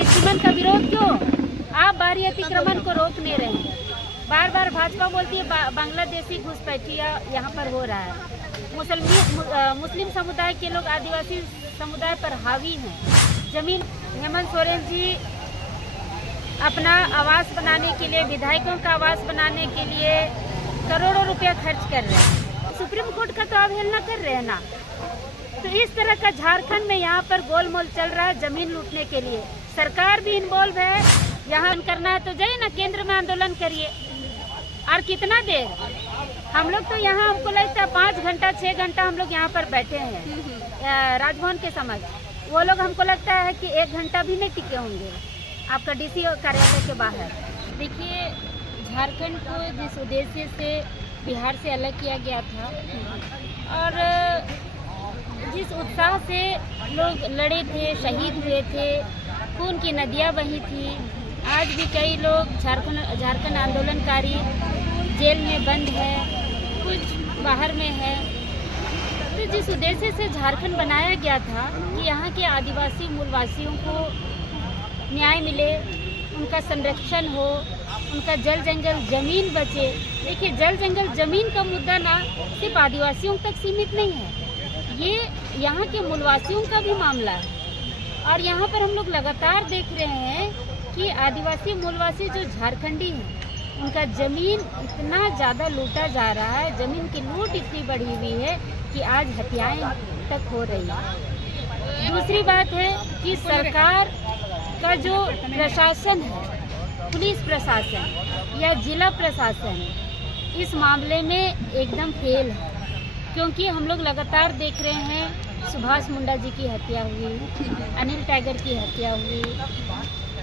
परिसीमन का विरोध क्यों? आप बाहरी अतिक्रमण को रोक नहीं रहे हैं। बार बार भाजपा बोलती है बांग्लादेशी घुसपैठिया यहाँ पर हो रहा है। मुस्लिम समुदाय के लोग आदिवासी समुदाय पर हावी हैं। जमीन हेमंत सोरेन जी अपना आवास बनाने के लिए, विधायकों का आवास बनाने के लिए करोड़ों रुपया खर्च कर रहे हैं। सुप्रीम कोर्ट का तो अवहेलना कर रहे हैं ना। तो इस तरह का झारखंड में यहाँ पर गोलमोल चल रहा है जमीन लूटने के लिए। सरकार भी इन्वॉल्व है। यहाँ करना है तो जाइए ना, केंद्र में आंदोलन करिए। और कितना देर हम लोग तो यहाँ, हमको लगता है 5 घंटा 6 घंटा हम लोग यहाँ पर बैठे हैं राजभवन के समक्ष। वो लोग हमको लगता है कि 1 घंटा भी नहीं टिके होंगे आपका डीसी कार्यालय के बाहर। देखिए, झारखंड को जिस उद्देश्य से बिहार से अलग किया गया था और जिस उत्साह से लोग लड़े थे, शहीद हुए थे, खून की नदियाँ बही थी, आज भी कई लोग झारखंड आंदोलनकारी जेल में बंद है, कुछ बाहर में है। तो जिस उद्देश्य से झारखंड बनाया गया था कि यहाँ के आदिवासी मूलवासियों को न्याय मिले, उनका संरक्षण हो, उनका जल जंगल जमीन बचे। देखिए, जल जंगल जमीन का मुद्दा ना सिर्फ आदिवासियों तक सीमित नहीं है, ये यहाँ के मूलवासियों का भी मामला है। और यहाँ पर हम लोग लगातार देख रहे हैं कि आदिवासी मूलवासी जो झारखंडी हैं, उनका ज़मीन इतना ज़्यादा लूटा जा रहा है, ज़मीन की लूट इतनी बढ़ी हुई है कि आज हत्याएं तक हो रही है। दूसरी बात है कि सरकार का जो प्रशासन है, पुलिस प्रशासन या जिला प्रशासन, इस मामले में एकदम फेल है। क्योंकि हम लोग लगातार देख रहे हैं सुभाष मुंडा जी की हत्या हुई, अनिल टाइगर की हत्या हुई,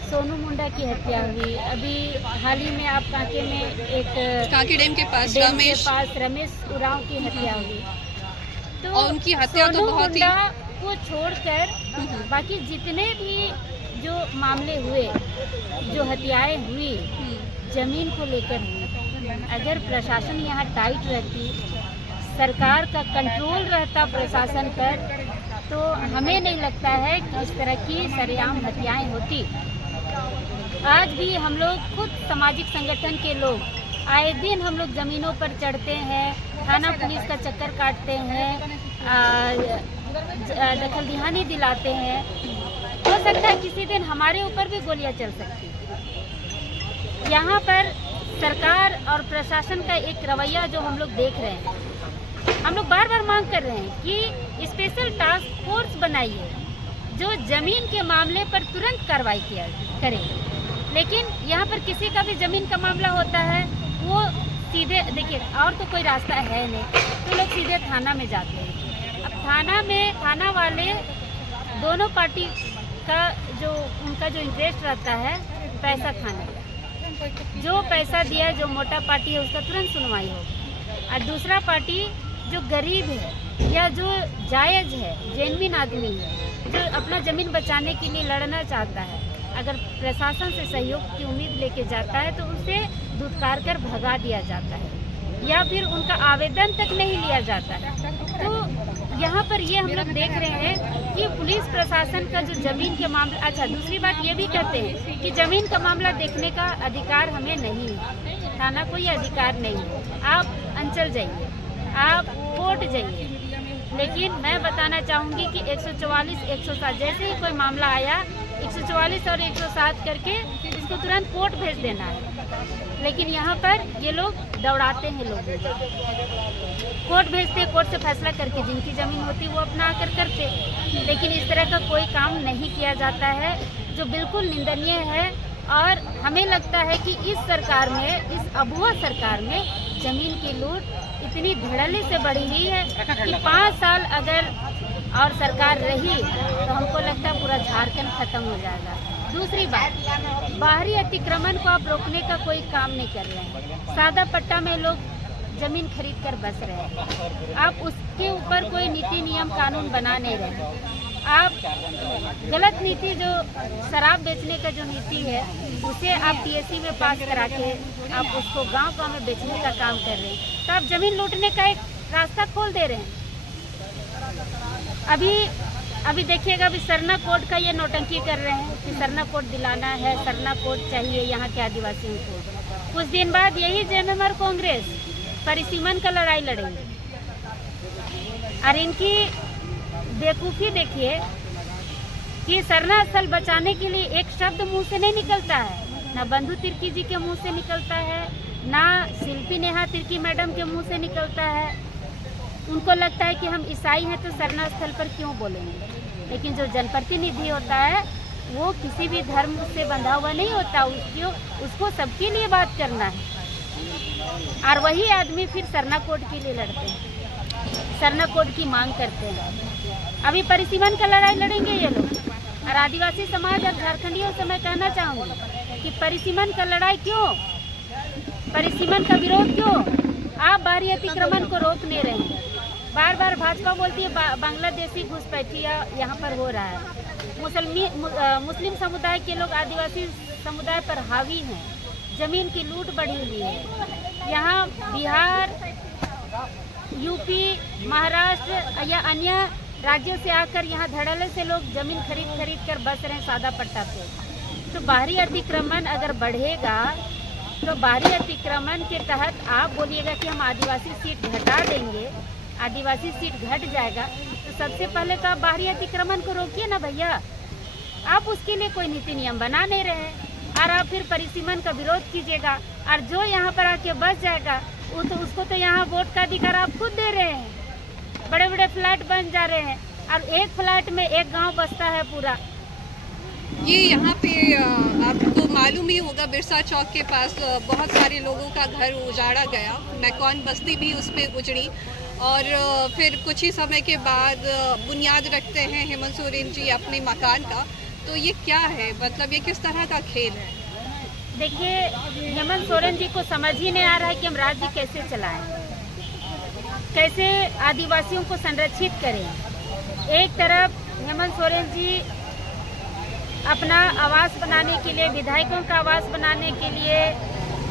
सोनू मुंडा की हत्या हुई। अभी हाल ही में आप कांके में एक कांके डैम के पास रमेश उरांव की हत्या हुई। तो और उनकी हत्या तो बहुत ही को छोड़कर बाकी जितने भी जो मामले हुए, जो हत्याएं हुई, जमीन को लेकर हुई, अगर प्रशासन यहाँ टाइट रहती, सरकार का कंट्रोल रहता प्रशासन पर, तो हमें नहीं लगता है कि इस तरह की सरेआम हत्याएं होती। आज भी हम लोग खुद सामाजिक संगठन के लोग आए दिन हम लोग ज़मीनों पर चढ़ते हैं, थाना पुलिस का चक्कर काटते हैं, दखल दिहानी दिलाते हैं। हो सकता है किसी दिन हमारे ऊपर भी गोलियां चल सकती है। यहाँ पर सरकार और प्रशासन का एक रवैया जो हम लोग देख रहे हैं, हम लोग बार बार मांग कर रहे हैं कि स्पेशल टास्क फोर्स बनाइए जो जमीन के मामले पर तुरंत कार्रवाई करे। लेकिन यहाँ पर किसी का भी जमीन का मामला होता है, वो सीधे, देखिए और तो कोई रास्ता है नहीं, तो लोग सीधे थाना में जाते हैं। अब थाना वाले दोनों पार्टी का जो उनका जो इंटरेस्ट रहता है पैसा खाने का, जो पैसा दिया, जो मोटा पार्टी है उसका तुरंत सुनवाई होगी। और दूसरा पार्टी जो गरीब है या जो जायज़ है, जेन्युइन आदमी है, जो अपना ज़मीन बचाने के लिए लड़ना चाहता है, अगर प्रशासन से सहयोग की उम्मीद लेके जाता है तो उसे धुतकार कर भगा दिया जाता है या फिर उनका आवेदन तक नहीं लिया जाता है। तो यहाँ पर ये हम लोग देख रहे हैं कि पुलिस प्रशासन का जो ज़मीन के मामले, अच्छा दूसरी बात ये भी कहते हैं कि ज़मीन का मामला देखने का अधिकार हमें नहीं है, थाना कोई अधिकार नहीं है, आप अंचल जाइए, आप कोर्ट जाइए। लेकिन मैं बताना चाहूँगी कि 144, 107 जैसे ही कोई मामला आया, 144 और 107 करके इसको तुरंत कोर्ट भेज देना है। लेकिन यहाँ पर ये लोग दौड़ाते हैं लोगों को, कोर्ट भेजते, कोर्ट से फैसला करके जिनकी ज़मीन होती वो अपना आकर करते। लेकिन इस तरह का कोई काम नहीं किया जाता है, जो बिल्कुल निंदनीय है। और हमें लगता है कि इस सरकार में, इस अबुआ सरकार में ज़मीन की लूट इतनी धड़ल्ले से बढ़ी हुई है कि 5 साल अगर और सरकार रही तो हमको लगता है पूरा झारखंड खत्म हो जाएगा। दूसरी बात, बाहरी अतिक्रमण को आप रोकने का कोई काम नहीं कर रहे हैं। सादा पट्टा में लोग ज़मीन खरीद कर बस रहे हैं, आप उसके ऊपर कोई नीति नियम कानून बना नहीं रहे। आप गलत नीति, जो शराब बेचने का जो नीति है, उसे आप पीएससी में पास करा के आप उसको गांव-गांव में बेचने का काम कर रहे हैं। तो आप ज़मीन लूटने का एक रास्ता खोल दे रहे हैं। अभी देखिएगा, अभी सरना कोर्ट का ये नौटंकी कर रहे हैं। कि सरना कोड दिलाना है, सरना कोड चाहिए यहाँ के आदिवासियों को। कुछ दिन बाद यही जेएमएम और कांग्रेस परिसीमन का लड़ाई लड़ेंगे। और इनकी बेवकूफ़ी देखिए कि सरना स्थल बचाने के लिए एक शब्द मुंह से नहीं निकलता है, ना बंधु तिर्की जी के मुंह से निकलता है, ना शिल्पी नेहा तिर्की मैडम के मुंह से निकलता है। उनको लगता है कि हम ईसाई हैं तो सरना स्थल पर क्यों बोलेंगे, लेकिन जो जनप्रतिनिधि होता है वो किसी भी धर्म से बंधा हुआ नहीं होता, उसको सबके लिए बात करना है। और वही आदमी फिर सरना कोड के लिए लड़ते हैं, सरना कोड की मांग करते हैं। अभी परिसीमन का लड़ाई लड़ेंगे ये लोग। और आदिवासी समाज और झारखंडियों से मैं कहना चाहूँगी कि परिसीमन का लड़ाई क्यों, परिसीमन का विरोध क्यों? आप बाहरी अतिक्रमण को रोक नहीं रहे हैं। बार बार भाजपा बोलती है बांग्लादेशी घुसपैठिया यहाँ पर हो रहा है। मुस्लिम समुदाय के लोग आदिवासी समुदाय पर हावी हैं, जमीन की लूट बढ़ी हुई है। यहाँ बिहार, यूपी, महाराष्ट्र या अन्य राज्यों से आकर यहाँ धड़ल्ले से लोग जमीन खरीद कर बस रहे हैं सादा पट्टा पे। तो बाहरी अतिक्रमण अगर बढ़ेगा तो बाहरी अतिक्रमण के तहत आप बोलिएगा कि हम आदिवासी सीट घटा देंगे, आदिवासी सीट घट जाएगा, तो सबसे पहले तो आप बाहरी अतिक्रमण को रोकिए ना भैया। आप उसके लिए कोई नीति नियम बना नहीं रहे और आप फिर परिसीमन का विरोध कीजिएगा। और जो यहाँ पर आके बस जाएगा उसको तो यहाँ वोट का अधिकार आप खुद दे रहे हैं। बड़े बड़े फ्लैट बन जा रहे हैं और एक फ्लैट में एक गांव बसता है पूरा। ये यहाँ पे आपको मालूम ही होगा बिरसा चौक के पास बहुत सारे लोगों का घर उजाड़ा गया, मैकॉन बस्ती भी उस पर उजड़ी और फिर कुछ ही समय के बाद बुनियाद रखते हैं हेमंत सोरेन जी अपने मकान का। तो ये क्या है, मतलब ये किस तरह का खेल है? देखिए, हेमंत सोरेन जी को समझ ही नहीं आ रहा है कि हम राज्य कैसे चलाएं, कैसे आदिवासियों को संरक्षित करें। एक तरफ हेमंत सोरेन जी अपना आवास बनाने के लिए, विधायकों का आवास बनाने के लिए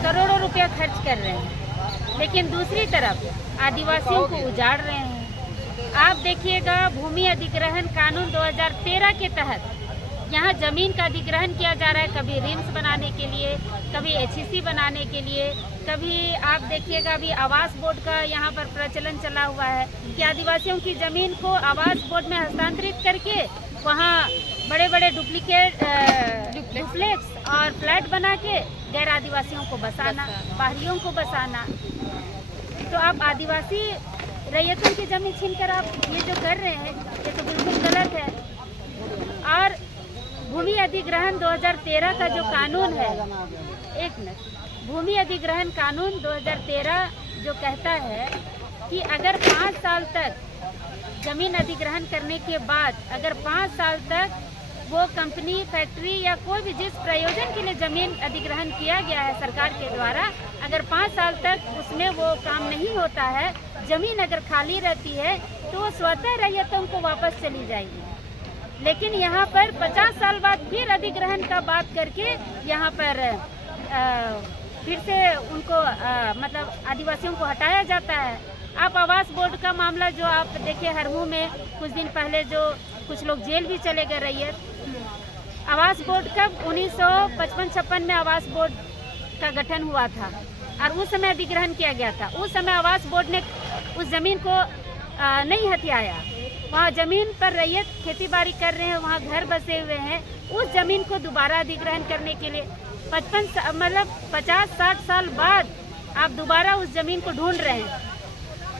करोड़ों रुपया खर्च कर रहे हैं, लेकिन दूसरी तरफ आदिवासियों को उजाड़ रहे हैं। आप देखिएगा, भूमि अधिग्रहण कानून 2013 के तहत यहाँ जमीन का अधिग्रहण किया जा रहा है, कभी रिम्स बनाने के लिए, कभी एचईसी बनाने के लिए, कभी आप देखिएगा अभी आवास बोर्ड का यहाँ पर प्रचलन चला हुआ है कि आदिवासियों की जमीन को आवास बोर्ड में हस्तांतरित करके वहाँ बड़े बड़े डुप्लेक्स और फ्लैट बना के गैर आदिवासियों को बसाना, बाहरियों को बसाना। तो आप आदिवासी रैयतों की जमीन छीनकर आप ये जो कर रहे हैं, ये तो बिल्कुल गलत है। और भूमि अधिग्रहण 2013 का जो कानून है, एक मिनट, भूमि अधिग्रहण कानून 2013 जो कहता है कि अगर 5 साल तक जमीन अधिग्रहण करने के बाद अगर 5 साल तक वो कंपनी, फैक्ट्री या कोई भी जिस प्रयोजन के लिए जमीन अधिग्रहण किया गया है सरकार के द्वारा, अगर 5 साल तक उसमें वो काम नहीं होता है, जमीन अगर खाली रहती है, तो वो स्वतः रैयतों को वापस चली जाएगी। लेकिन यहाँ पर 50 साल बाद फिर अधिग्रहण का बात करके यहाँ पर फिर से उनको मतलब आदिवासियों को हटाया जाता है। आप आवास बोर्ड का मामला जो आप देखिए, हरमू में कुछ दिन पहले जो कुछ लोग जेल भी चले गए रैयत, आवास बोर्ड का 1955-56 में आवास बोर्ड का गठन हुआ था और उस समय अधिग्रहण किया गया था। उस समय आवास बोर्ड ने उस जमीन को नहीं हथियाया। वहाँ जमीन पर रैयत खेती बाड़ी कर रहे हैं, वहाँ घर बसे हुए हैं। उस जमीन को दोबारा अधिग्रहण करने के लिए 50-60 साल बाद आप दोबारा उस जमीन को ढूंढ रहे हैं।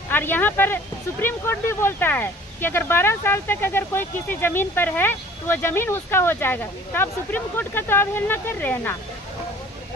और यहाँ पर सुप्रीम कोर्ट भी बोलता है कि अगर 12 साल तक अगर कोई किसी जमीन पर है तो वो जमीन उसका हो जाएगा। तो आप सुप्रीम कोर्ट का तो अवहेलना कर रहे हैं ना।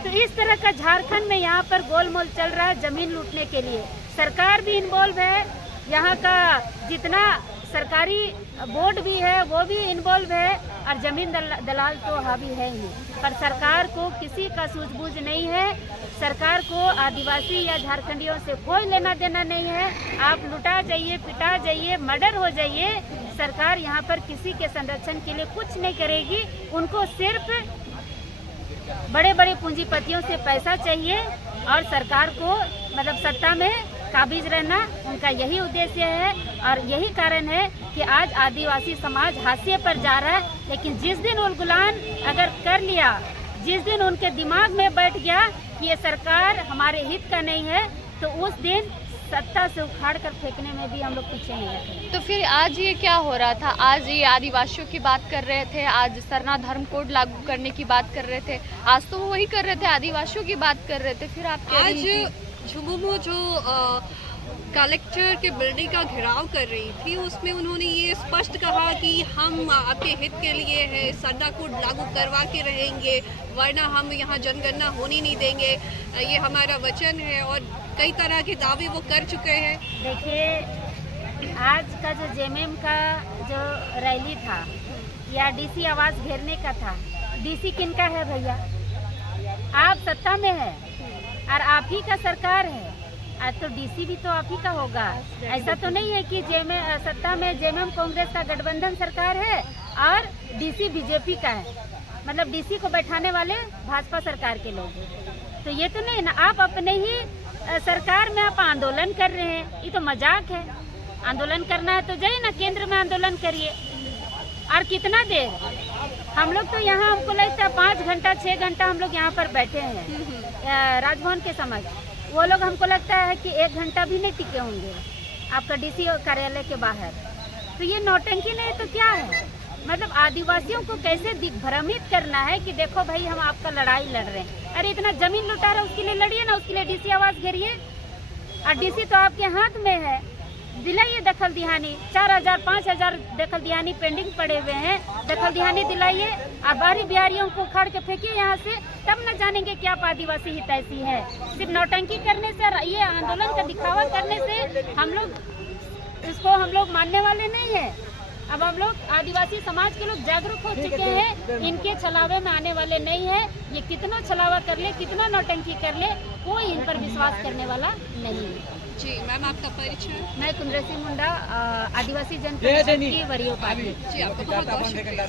तो इस तरह का झारखंड में यहाँ पर गोलमोल चल रहा है जमीन लूटने के लिए। सरकार भी इन्वॉल्व है, यहाँ का जितना सरकारी बोर्ड भी है वो भी इन्वॉल्व है और जमीन दलाल तो हावी है ही। पर सरकार को किसी का सूझबूझ नहीं है। सरकार को आदिवासी या झारखंडियों से कोई लेना देना नहीं है। आप लुटा जाइए, पिटा जाइए, मर्डर हो जाइए, सरकार यहाँ पर किसी के संरक्षण के लिए कुछ नहीं करेगी। उनको सिर्फ बड़े बड़े पूंजीपतियों से पैसा चाहिए और सरकार को मतलब सत्ता में काबिज रहना उनका यही उद्देश्य है और यही कारण है कि आज आदिवासी समाज हाशिए पर जा रहा है। लेकिन जिस दिन उलगुलान अगर कर लिया, जिस दिन उनके दिमाग में बैठ गया कि ये सरकार हमारे हित का नहीं है, तो उस दिन सत्ता से उखाड़ कर फेंकने में भी हम लोग पीछे नहीं हटेंगे। तो फिर आज ये क्या हो रहा था? आज ये आदिवासियों की बात कर रहे थे, आज सरना धर्म कोड लागू करने की बात कर रहे थे, आज तो वो वही कर रहे थे, आदिवासियों की बात कर रहे थे। फिर आप कह रही थी आज झुमुमू जो कलेक्टर के बिल्डिंग का घेराव कर रही थी, उसमें उन्होंने ये स्पष्ट कहा कि हम आपके हित के लिए है, सरना कोड लागू करवा के रहेंगे, वरना हम यहाँ जनगणना होने नहीं देंगे, ये हमारा वचन है। और कई तरह के दावे वो कर चुके हैं। देखिए, आज का जो जेएमएम का जो रैली था या डीसी आवास घेरने का था, डीसी किनका है भैया? आप सत्ता में है और आप ही का सरकार है, आज तो डीसी भी तो आप ही का होगा। ऐसा तो नहीं है कि सत्ता में जेएमएम कांग्रेस का गठबंधन सरकार है और डीसी बीजेपी का है, मतलब डीसी को बैठाने वाले भाजपा सरकार के लोग हैं। तो ये तो नहीं ना, आप अपने ही सरकार में आप आंदोलन कर रहे हैं, ये तो मजाक है। आंदोलन करना है तो जाइए ना, केंद्र में आंदोलन करिए। और कितना देर हम लोग तो यहाँ, हमको लगता है 5 घंटा 6 घंटा हम लोग यहाँ पर बैठे हैं राजभवन के समझ। वो लोग हमको लगता है कि 1 घंटा भी नहीं टिके होंगे आपका डीसी कार्यालय के बाहर। तो ये नौटंकी नहीं तो क्या है? मतलब आदिवासियों को कैसे दिग्भ्रमित करना है कि देखो भाई हम आपका लड़ाई लड़ रहे हैं। अरे इतना जमीन लुटा रहा है, उसके लिए लड़िए ना, उसके लिए डीसी आवास घेरिए। और डीसी तो आपके हाथ में है, दिलाइए दखल दिहानी। 4000 5000 दखल दिहानी पेंडिंग पड़े हुए हैं, दखल दिहानी दिलाइए और बाहरी बिहारियों को उखाड़ के फेंकिए यहाँ से, तब न जानेंगे कि आप आदिवासी हितैषी है। सिर्फ नौटंकी करने से, ये आंदोलन का दिखावा करने से हम लोग मानने वाले नहीं है। अब हम लोग आदिवासी समाज के लोग जागरूक हो चुके हैं, इनके छलावे में आने वाले नहीं है। ये कितना छलावा कर ले, कितना नौटंकी कर ले, कोई इन पर विश्वास करने वाला नहीं है। जी मैम, आपका परिचय? मैं कुंद्रसी मुंडा, आदिवासी जनता की वरीय उपाध्यक्ष। जी, आपका बहुत बहुत शुक्रिया।